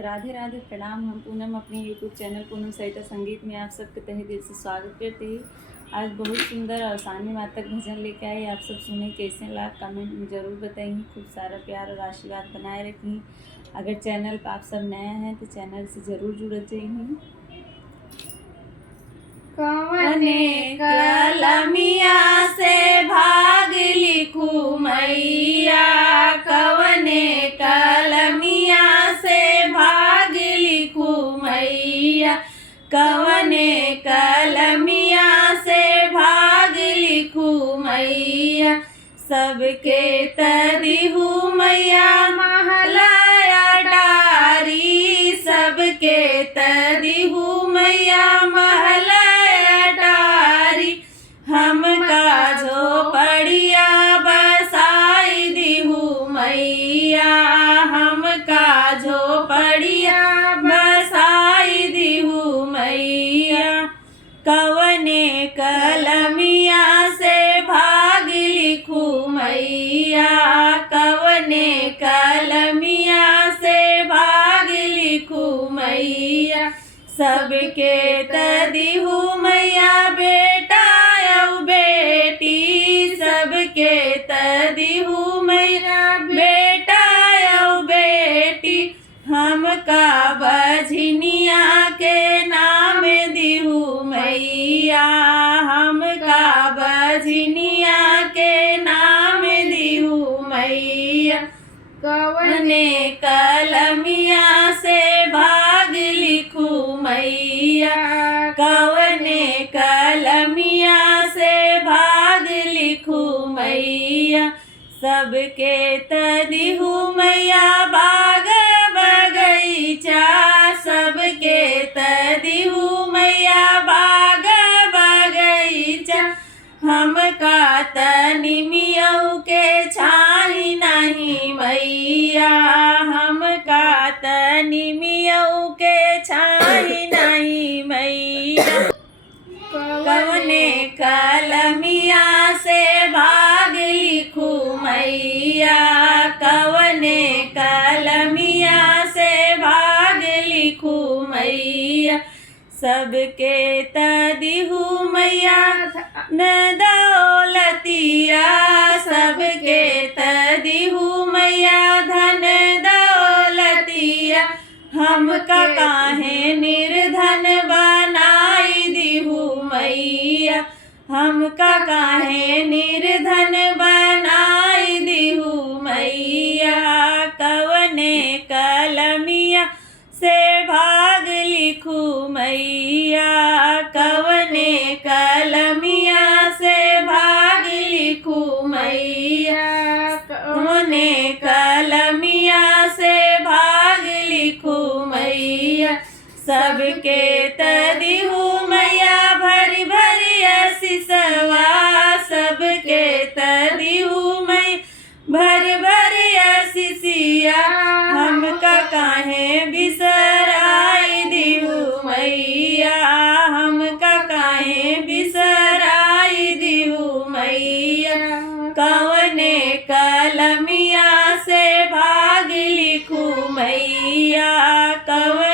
राधे राधे प्रणाम। हम पूनम अपने यूट्यूब चैनल पूनम सहिता संगीत में आप सबके तहे दिल से स्वागत करते हैं। आज बहुत सुंदर और सानी मातक भजन लेके आए। आप सब सुने कैसे लगा कमेंट में ज़रूर बताइए। खूब सारा प्यार और आशीर्वाद बनाए रखिए। अगर चैनल पर आप सब नया हैं तो चैनल से ज़रूर जुड़ जाइए। कवने कलमिया से भाग लिखू मैया, कवने कलमिया से भाग लिखू मैया, कवने कलमिया से भाग लिखू मैया। सबके तदिहू मैया महलया डारी, सबके तदिहू मैया महलया डारी। हमका झोपड़िया बसाई दिहू मैया, हमका झोपड़िया बसाई दिहू मैया। कवने कलमिया से भाग लिखू मैया, कवने कलमिया से भाग लिखू मैया। सबके तदिहू मैया बेटा औ बेटी, सबके तदिहू मैया बेटा औ बेटी। हमका बझनिया के नाम दिहू मैया, हमका बझनिया के नाम दिहू मैया। कवने कलमिया से भाग लिखू मैया, कवने कलमिया से भाग लिखू मैया। सबके तदिहू मैया बाग बगीचा, सबके तदिहू मैया बाग बगीचा। हमका तनिमियऊ के छाही नहीं मैया, हमका तनिमियऊ के छाही नहीं मैया। कवने कलमिया से भाग लिखू मैया, कवने कलमिया से भाग लिखू मैया। सबके तदिहू मैया न दौलतिया, सबके तदिहू मैया धन दौलतिया। हमका काहे निर्धन बनाई दिहू मैया, हमका काहे निर्धन बनाई दिहू मैया। कवने कलमिया से भाग लिखू मैया, कवने कलमिया से भाग लिखू मैया। कवने कलमिया से भाग लिखू मैया। सबके तदिहू मैया भरी भरी आशीषवा, सबके तदिहू मैया भरी भरी आशीषिया। हमका काहे बिसराई दिहू मैया, हमका काहे बिसराई दिहू मैया। कवने कलमिया से भाग लिखू मैया, कवने